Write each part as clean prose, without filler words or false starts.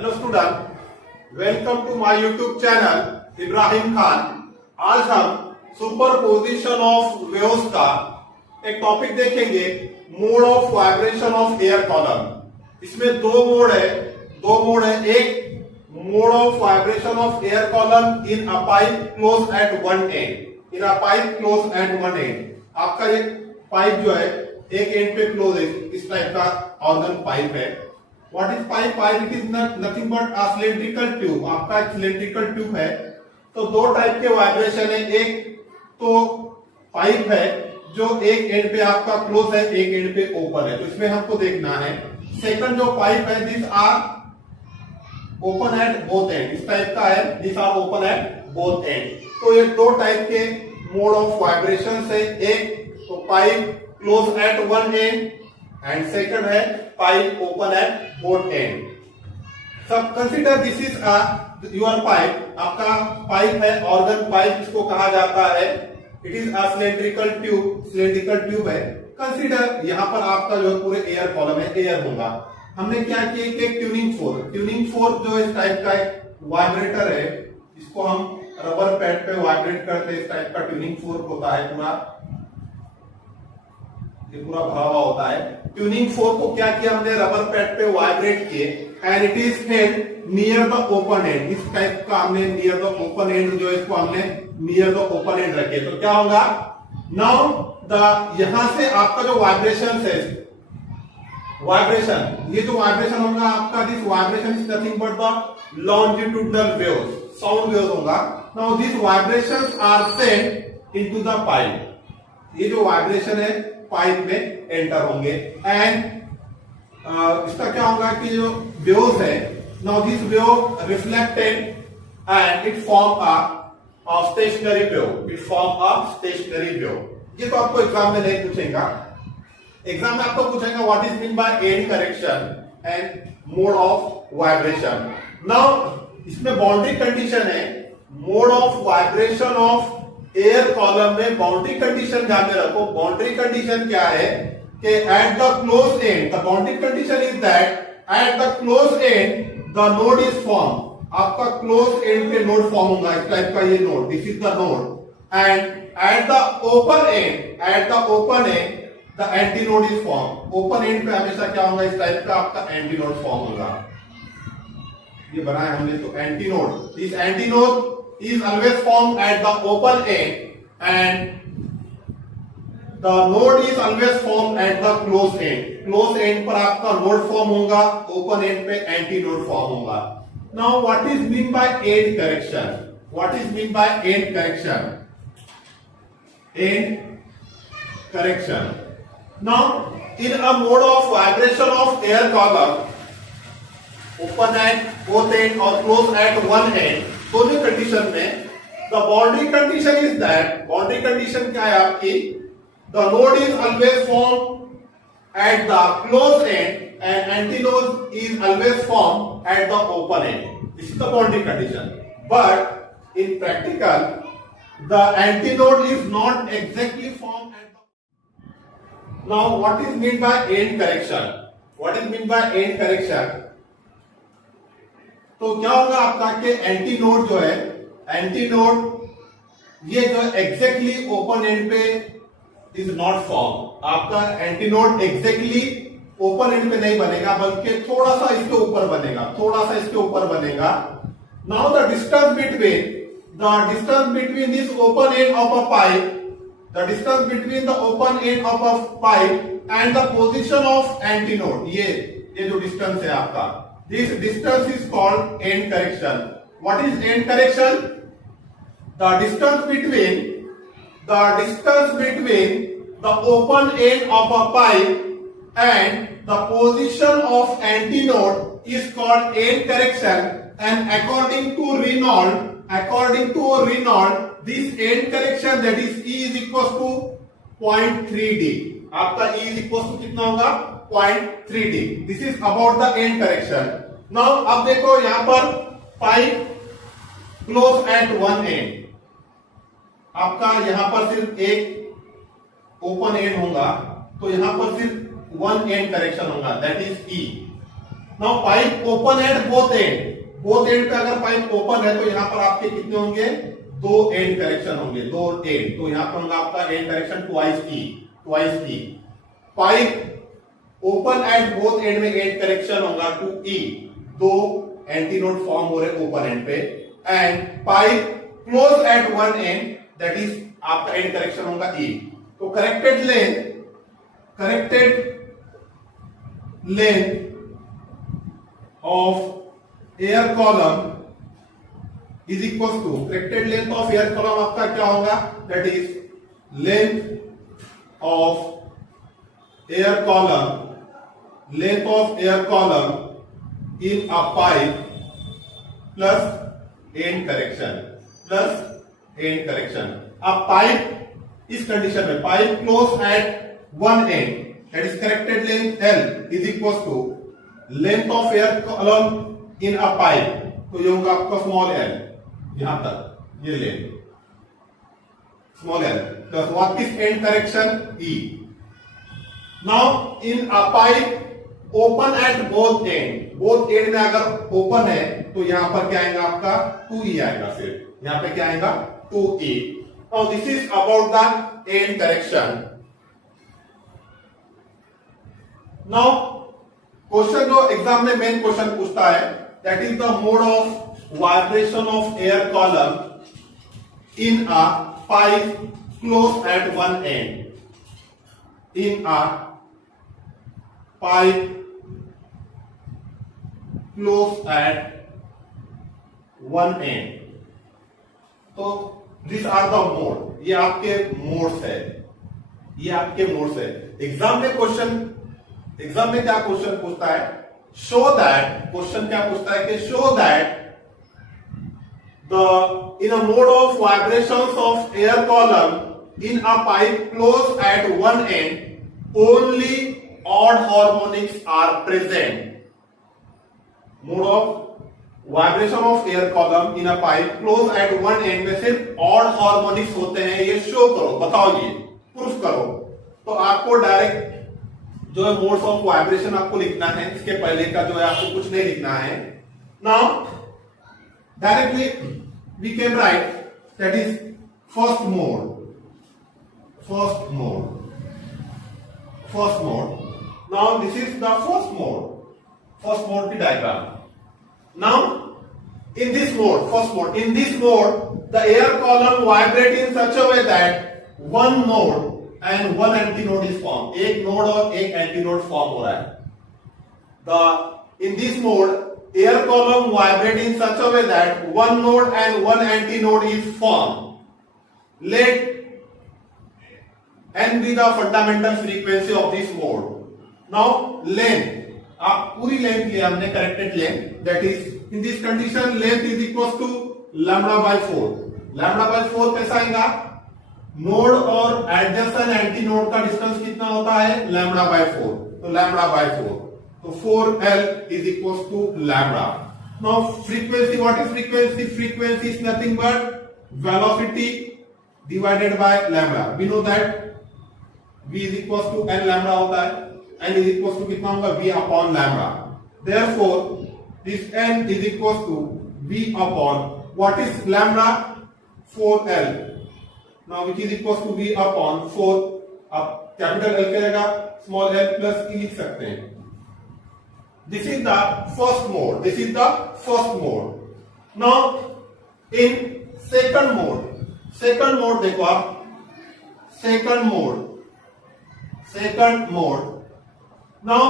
Hello student, welcome to my YouTube channel Ibrahim Khan. आज हम superposition of waves का एक टॉपिक देखेंगे, mode of vibration of air column. इसमें दो मोड है। एक mode of vibration of air column in a pipe close at one end. आपका एक पाइप जो है एक एंड पे क्लोज है, इस टाइप का ऑर्गन पाइप है। What is pipe? It is nothing but a cylindrical tube. आपका एक सिलेंड्रिकल ट्यूब है। तो दो टाइप के वाइब्रेशन है। एक तो पाइप है जो एक एंड पे आपका क्लोज है, एक एंड पे ओपन है, तो इसमें हमको देखना है। सेकंड जो पाइप है, this are open at both end, इस टाइप का है, this are open at both end. तो ये दो टाइप के मोड ऑफ वाइब्रेशन है। एक तो pipe close at one end and second है pipe open at both end. सब consider this is your pipe. आपका पाइप है, ऑर्गन पाइप इसको कहा जाता है। It is a cylindrical tube है। कंसीडर यहाँ पर आपका जो पूरे एयर कॉलम है, एयर होगा। हमने क्या किया कि ट्यूनिंग फोर्क जो इस टाइप का एक वाइब्रेटर है, इसको हम रबर पैड पे वाइब्रेट करते हैं। इस टाइप का ट्यूनिंग फोर्क होता है, ये पूरा भरा हुआ होता है। ट्यूनिंग फोर्क को क्या किया हमने, रबर पैड पे वाइब्रेट किए and it is held near the open and. इस टाइप का हमने नियर द ओपन एंड जो इसको हमने नियर द ओपन एंड रखे। तो क्या होगा, नाउ यहां से आपका जो वाइब्रेशन है, ये जो वाइब्रेशन होगा आपका, this vibration is nothing but the longitudinal waves, sound waves होगा। Now this vibrations are sent into the pipe. ये जो वाइब्रेशन है पाइप में एंटर होंगे एंड इसका क्या होगा कि जो वेव्स है, now this wave reflected and it form a stationary wave. ये तो आपको एग्जाम में नहीं पूछेगा। एग्जाम में आपको पूछेगा what is mean by and correction and mode of vibration. Now इसमें बाउंड्री कंडीशन है। Mode of vibration of air column में बाउंड्री कंडीशन ध्यान में रखो। बाउंड्री कंडीशन क्या है कि at the close and, the boundary condition is that at the close and the node is form. आपका क्लोज एंड पे नोड फॉर्म होगा, इस टाइप का ये node, this is the node. And at the open and the anti node is form. Open end पे हमेशा क्या होगा, इस टाइप का आपका एंटी नोड फॉर्म होगा। ये बनाया हमने तो anti node. This anti node is always formed at the open end and the node is always formed at the close end. Close end पर आपका node form होगा, open end पे anti node form होगा। Now what is mean by end correction? End correction. Now in a mode of vibration of air column, open at both end और close at one end, दोनों कंडीशन में the boundary condition is that, boundary condition क्या है आपकी, the node is always form at the close and and anti node is always form at the open and. This is the boundary condition. But in practical the anti node is not exactly form at the. Now what is mean by and correction? तो क्या होगा आपका कि anti node जो है, anti node ये जो exactly open end पे इज नॉट फॉर्म। आपका anti node exactly open end पे नहीं बनेगा, बल्कि थोड़ा सा इसके ऊपर बनेगा। Now the distance between this open end of a pipe, and the position of anti node, ये जो डिस्टेंस है आपका, this distance is called end correction. What is end correction? The distance between the open end of a pipe and the position of antinode is called end correction. And according to Reynolds, this end correction, that is E is equals to 0.3D. आपका E is equals to कितना होगा, 0.3D. This is about the end correction. Now अब देखो यहां पर pipe close at one end, आपका यहां पर सिर्फ एक ओपन एंड होगा, तो यहां पर सिर्फ वन एंड करेक्शन होगा, that is E। Now pipe open at both and पे अगर पाइप ओपन है तो यहां पर आपके कितने होंगे, दो एंड करेक्शन होंगे, दो एंड, तो यहां पर होगा आपका end correction twice e. Pipe open at both end में एंड करेक्शन होगा 2e, दो एंटीनोड फॉर्म हो रहे ओपन एंड पे, and pipe close at one end that is आपका एंड करेक्शन होगा e। तो corrected length of air column is equal to, corrected length of air column आपका क्या होगा, that is length of air column in a pipe plus end correction. अब पाइप इस condition में pipe close at one end, that is corrected length L is equal to length of air column in a pipe, तो ये होगा आपका small l, यहां तक ये length small l plus what is end correction E। Now in a pipe open at both end में अगर ओपन है तो यहां पर क्या आएगा आपका 2e आएगा, फिर यहां पे क्या आएगा 2e। Now this is about the end correction. Now question जो एग्जाम में मेन क्वेश्चन पूछता है, that is the mode of vibration of air column in a pipe close at one and, in a pipe close at one and. तो this are the mode, ये आपके मोड्स है, ये आपके मोड्स है। एग्जाम में क्या क्वेश्चन पूछता है, शो दैट, क्वेश्चन क्या पूछता है कि show that the in a mode of vibrations of air column in a pipe close at one end only odd harmonics are present. Mode of vibration of air column in a pipe close at one end में सिर्फ odd harmonics होते हैं, ये शो करो, बताओ, ये प्रूफ करो। तो आपको डायरेक्ट जो है मोड्स ऑफ वाइब्रेशन आपको लिखना है, इसके पहले का जो है आपको कुछ नहीं लिखना है। Now directly we can write that is first mode. Now this is the first mode की diagram. Now, in this mode, the air column vibrate in such a way that one node and one antinode is formed. एक नोड और एक antinode form हो रहा है। In this mode, air column vibrate in such a way that one node and one antinode is formed. Let n be the fundamental frequency of this mode. Now, length, आप पूरी length लिया हमने, corrected length, that is in this condition length is equal to lambda by 4। Lambda by 4 कैसा आएगा, node और adjacent antinode का distance कितना होता है, लैम्बडा बाय 4, तो लैम्बडा बाय 4, तो 4l is equal to lambda. Now frequency, what is frequency, frequency is nothing but velocity divided by lambda. We know that v is equal to n lambda होता है, n is equals to कितना होगा, v upon lambda. Therefore, this n is equals to v upon what is lambda, 4l. Now which is equals to v upon 4. अब capital L करेगा, small l plus e लिख सकते हैं। This is the first mode. Now in second mode देखो आप, second mode. Now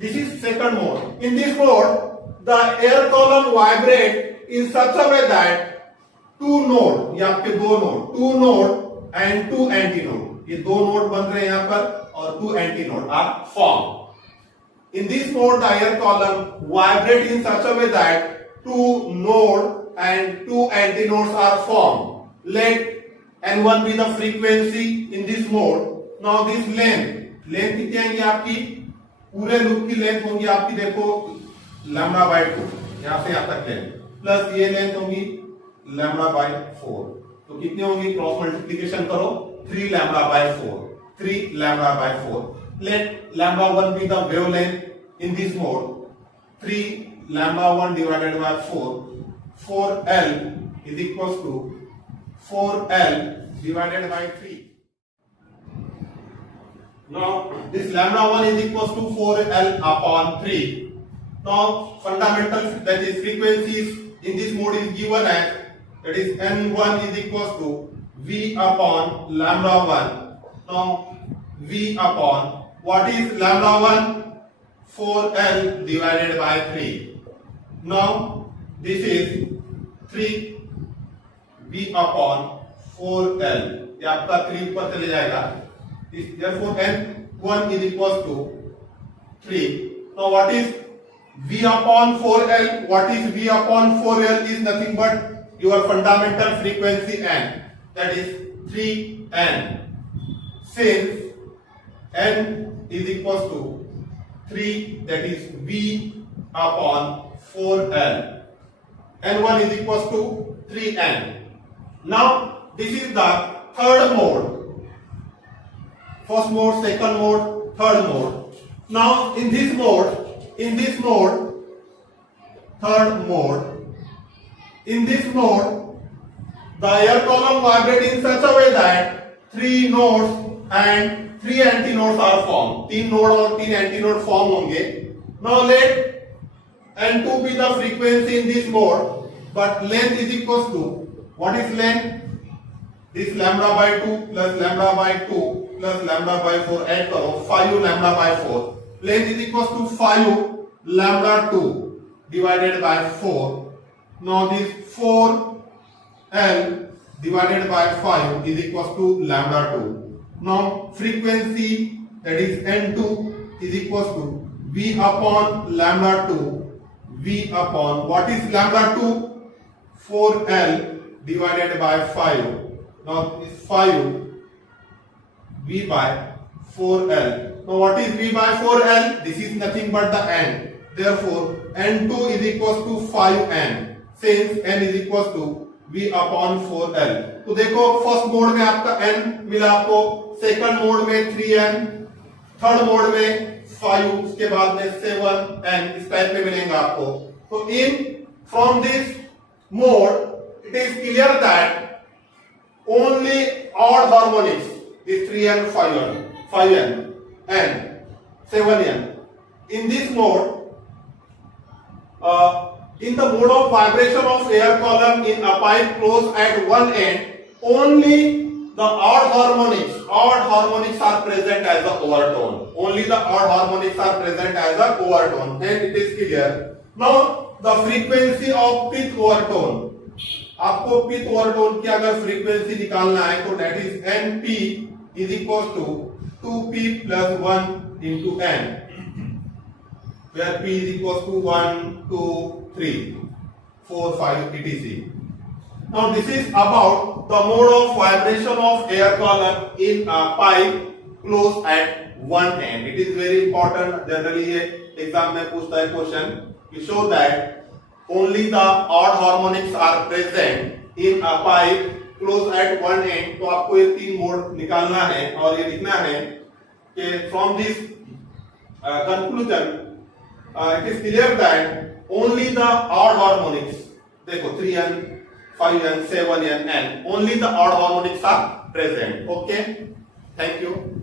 this is second mode. In this mode, the air column vibrate in such a way that two node, ये आपके दो node, two node and two antinode, ये दो नोड बन रहे हैं यहाँ पर और two antinode are formed. In this mode, the air column vibrate in such a way that two node and two antinodes are formed. Let n1 be the frequency in this mode. Now this length कितनी आएंगी आपकी, पूरे लूप की लेंथ होगी आपकी, देखो lambda bye 2, यहां से यहां तक लेंथ, प्लस ये लेंथ होगी लैम्बडा बाय 4, तो कितनी होगी, क्रॉस मल्टीप्लिकेशन करो, 3 lambda by 4। Let lambda 1 be the wavelength in this mode, 3 lambda 1 divided by 4l is equals to 4l divided by 3. Now this lambda 1 is equals to 4l upon 3. Now fundamental, that is frequencies in this mode, is given as, that is n1 is equals to v upon lambda 1. Now v upon, what is lambda 1? 4l divided by 3. Now this is 3 v upon 4l, ये आपका 3 ऊपर चले जाएगा. Therefore n1 is equals to 3. Now what is v upon 4l? What is v upon 4l? Is nothing but your fundamental frequency n, that is 3n. Since n is equals to 3, that is v upon 4l, n1 is equals to 3n. Now this is the third mode. First mode, second mode, third mode. Now in this mode, third mode, in this mode, the air column vibrates in such a way that 3 nodes and 3 antinodes are formed. 3 node और 3 antinode form होंगे. Now let n2 be the frequency in this mode, but length is equals to, what is length? This lambda by 2 plus lambda by 2 plus lambda by 4 add करो, 5 lambda by 4. Length is equals to 5 lambda 2 divided by 4. Now this 4l divided by 5 is equals to lambda 2. Now frequency, that is n2 is equals to v upon lambda 2, v upon, what is lambda 2? 4l divided by 5. Now this 5 v by 4l. Now what is v by 4l? This is nothing but the n. Therefore n2 is equals to 5n, since n is equals to v upon 4l. तो देखो first mode में आपका n मिला आपको, second mode में 3n, third mode में 5, उसके बाद में 7n, इस टाइप में मिलेंगे आपको. तो in from this mode it is clear that only odd harmonics, this 3n, 5n, and 7n. In this mode, in the mode of vibration of air column in a pipe closed at one end, only the odd harmonics are present as a overtone. Only the odd harmonics are present as a overtone. Then it is clear. Now the frequency of pith overtone. आपको पिथ ओवरटोन की अगर फ्रीक्वेंसी निकालना है तो that is np is equal to 2p plus 1 into n, where p is equal to 1, 2, 3, 4, 5 etc. Now this is about the mode of vibration of air column in a pipe closed at one end. It is very important. Generally ये एग्जाम में पूछता है question, you show that only the odd harmonics are present in a pipe closed at one end. तो आपको ये 3 मोड निकालना है और ये लिखना है कि from this conclusion it is clear that only the odd harmonics, देखो 3n, 5n, 7n, n, only the odd harmonics are present. Okay, thank you.